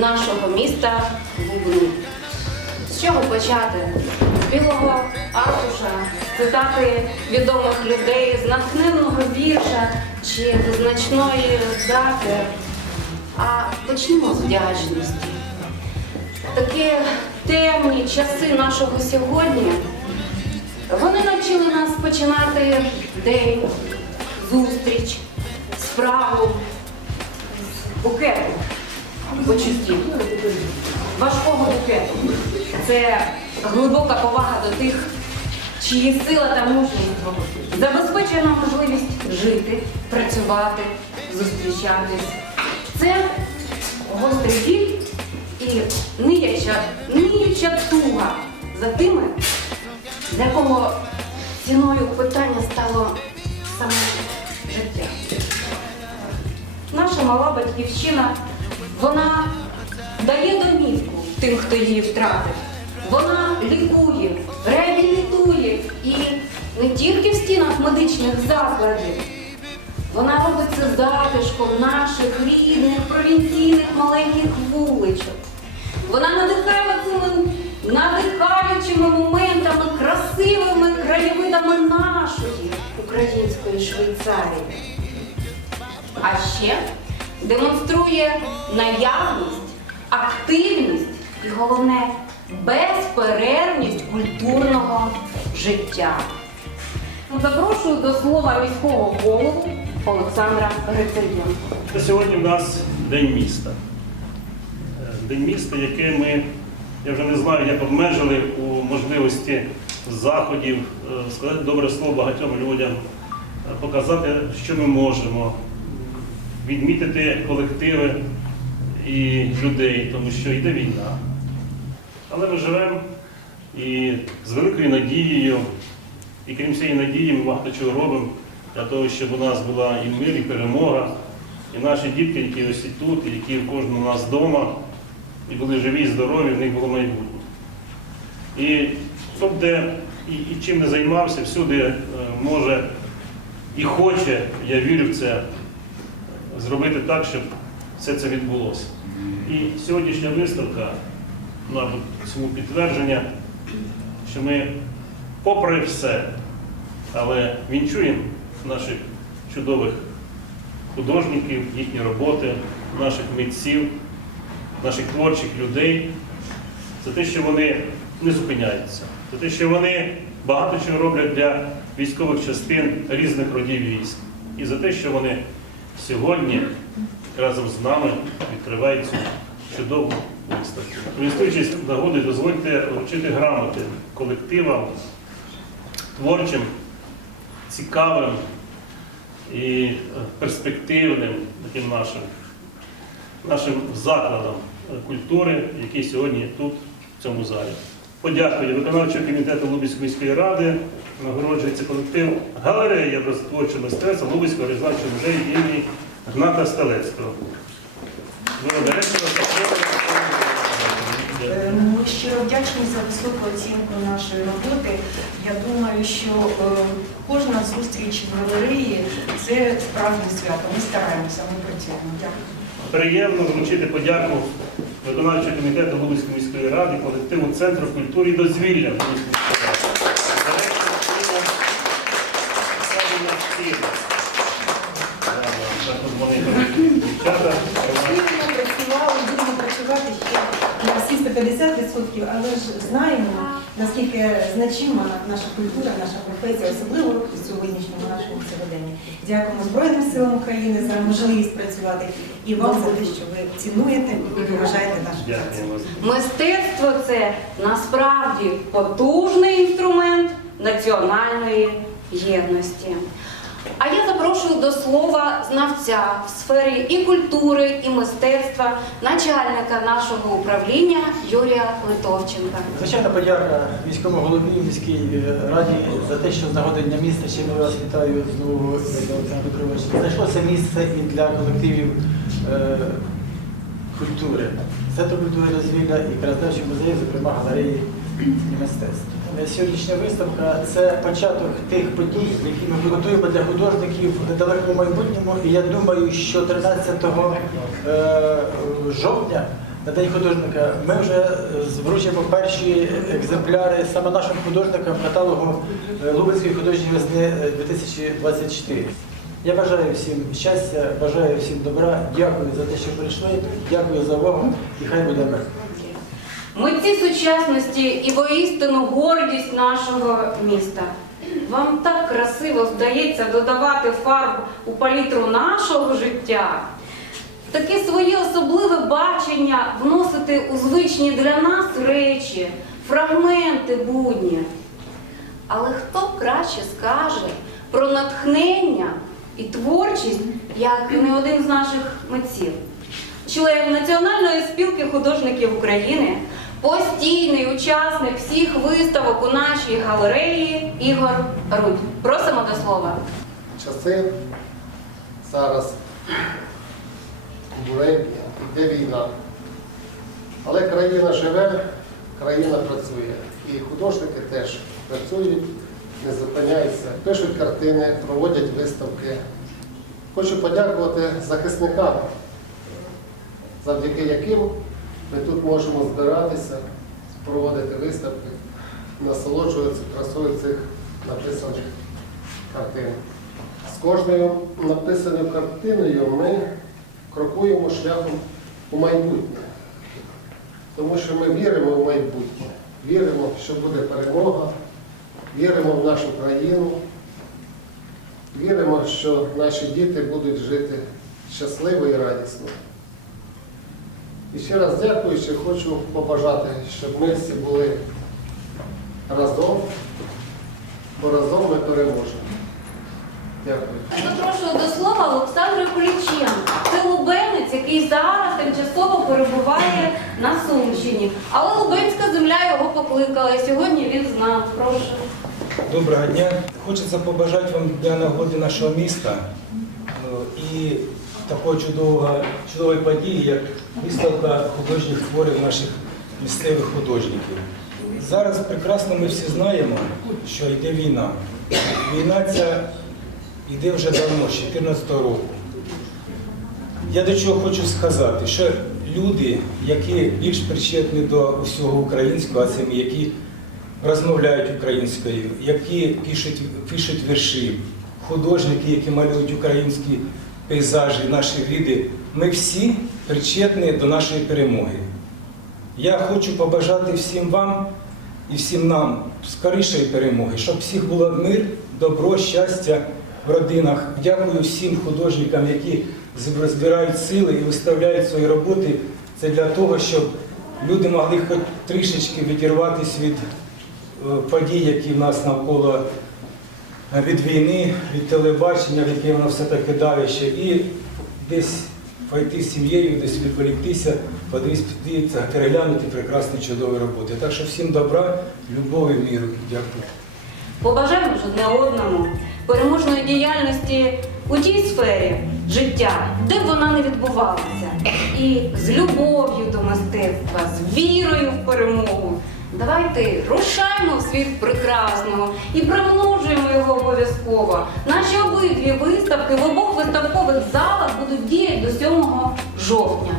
нашого міста Бубни. З чого почати? З білого аркуша, цитати відомих людей, з натхненного вірша чи визначної дати. А почнімо з вдячності. Такі темні часи нашого сьогодні. Вони навчили нас починати день, зустріч, справу букету почуттів. Важкого букету. Це глибока повага до тих, чиї сила та мужність забезпечує нам можливість жити, працювати, зустрічатись. Це гострий біль і нияча туга за тими, для кого ціною питання стало саме життя. Наша мала батьківщина, вона дає домівку тим, хто її втратив. Вона лікує, реабілітує і не тільки в стінах медичних закладів. Вона робить це затишком наших рідних, провінційних маленьких вуличок. Вона надихає цими надихаючими моментами, красивими краєвидами нашої української Швейцарії. Ще демонструє наявність, активність і головне безперервність культурного життя. Запрошую до слова міського голову Олександра Гриценка. Сьогодні в нас День міста. Е, День міста, який ми, я вже не знаю, як обмежили у можливості заходів, е, сказати добре слово багатьом людям, е, показати, що ми можемо, відмітити колективи і людей, тому що йде війна. Але ми живемо і з великою надією, і крім цієї надії, ми багато чого робимо для того, щоб у нас була і мир, і перемога, і наші дітки, які ось і тут, які в кожному нас вдома, і були живі, і здорові, в них було майбутнє. І хто де і, і чим не займався, всюди е, може і хоче, я вірю в це, зробити так, щоб все це відбулося. І сьогоднішня виставка, мабуть, цьому підтвердження, що ми, попри все, але вінчуємо наших чудових художників, їхні роботи, наших митців, наших творчих людей, за те, що вони не зупиняються, за те, що вони багато чого роблять для військових частин різних родів військ, і за те, що вони сьогодні разом з нами відкривають цю чудову виставку. Користуючись нагодою, дозвольте вручити грамоти колективам, творчим, цікавим і е, перспективним таким нашим, нашим закладом е, культури, який сьогодні тут, в цьому залі. Подякую виконавчого комітету Лубівської міської ради. Нагороджується колектив галерея образотворчого мистецтва Лубівського резнавчого музею імені Гната Сталецького. Е, Ми щиро вдячні за високу оцінку нашої роботи. Я думаю, що е, кожна зустріч в галереї це справжнє свято. Ми стараємося, ми працюємо. Дякую. Приємно вручити подяку виконавчого комітету Лубівської міської ради, колективу Центру культури і дозвілля Лубівської міської ради. Директору 350%, але ж знаємо, наскільки значима наша культура, наша професія, особливо в сьогоднішньому нашому сьогоденні. Дякуємо Збройним силам України за можливість працювати і вам за те, що ви цінуєте і поважаєте нашу працю. Мистецтво це насправді потужний інструмент національної єдності. А я запрошую до слова знавця в сфері і культури, і мистецтва, начальника нашого управління Юрія Литовченка. Звичайно, подяка міському голові міській е, раді за те, що з нагоди Дня міста ще ми вас вітаю знову, Олександр Петрович. Знайшлося місце і для колективів е, культури, Центру культури дозвілля і краєзнавчого музею, зокрема галереї і мистецтв. Е, Сьогоднішня виставка це початок тих подій, які ми готуємо для художників в недалекому майбутньому. І я думаю, що 13 е, жовтня на День художника, ми вже вручимо перші екземпляри саме нашим художникам каталогу е, Лубенської художньої весни е, 2024. Я бажаю всім щастя, бажаю всім добра, дякую за те, що прийшли, дякую за увагу і хай буде мир. Митці сучасності і воістину гордість нашого міста. Вам так красиво вдається додавати фарб у палітру нашого життя, таке своє особливе бачення вносити у звичні для нас речі, фрагменти будні. Але хто краще скаже про натхнення і творчість, як не один з наших митців? Член Національної спілки художників України, постійний учасник всіх виставок у нашій галереї Ігор Рудь. Просимо до слова. часи зараз бурев'я, йде війна. Але країна живе, країна працює. І художники теж працюють, не зупиняються, пишуть картини, проводять виставки. Хочу подякувати захисникам, завдяки яким ми тут можемо збиратися, проводити виставки, насолоджуватися красою цих написаних картин. З кожною написаною картиною ми крокуємо шляхом у майбутнє. Тому що ми віримо в майбутнє, віримо, що буде перемога, віримо в нашу країну, віримо, що наші діти будуть жити щасливо і радісно. І ще раз дякуючи, хочу побажати, щоб ми всі були разом, бо разом ми переможемо. Дякую. Запрошую до слова Олександру Поліченко. Це лубенець, який зараз тимчасово перебуває на Сумщині. Але Лубенська земля його покликала, і сьогодні він з нами. Прошу. Доброго дня. Хочеться побажати вам для нагоди нашого міста е, і такої чудового, чудової події, як виставка художніх творів наших місцевих художників. Зараз прекрасно ми всі знаємо, що йде війна. Війна ця йде вже давно, з 2014 року. Я до чого хочу сказати, що люди, які більш причетні до всього українського, а це які розмовляють українською, які пишуть, пишуть вірші, художники, які малюють українські пейзажі, наші види, ми всі причетні до нашої перемоги. Я хочу побажати всім вам і всім нам скорішої перемоги, щоб всіх було мир, добро, щастя в родинах. Дякую всім художникам, які збирають сили і виставляють свої роботи. Це для того, щоб люди могли хоч трішечки відірватися від е, подій, які в нас навколо від війни, від телебачення, в яке воно все таки давище, і десь пойти з сім'єю, десь відволіктися, подивитися, переглянути прекрасні чудові роботи. Так що всім добра, любові, міру. Дякую. Побажаємо ж одне одному переможної діяльності у тій сфері життя, де б вона не відбувалася. І з любов'ю до мистецтва, з вірою в перемогу. Давайте рушаймо в світ прекрасного і примножуємо його обов'язково. Наші обидві виставки в обох виставкових залах будуть діяти до 7 жовтня.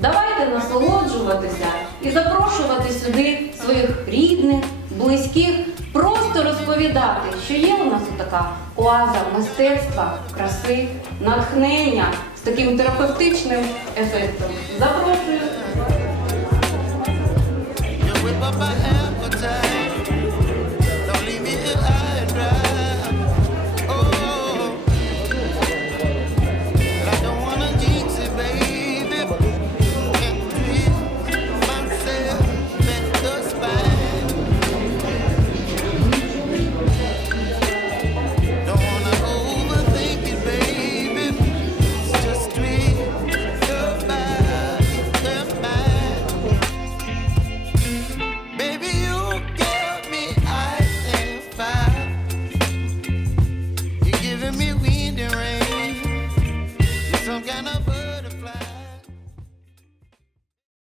Давайте насолоджуватися і запрошувати сюди своїх рідних, близьких, просто розповідати, що є у нас така оаза мистецтва, краси, натхнення з таким терапевтичним ефектом. Запрошую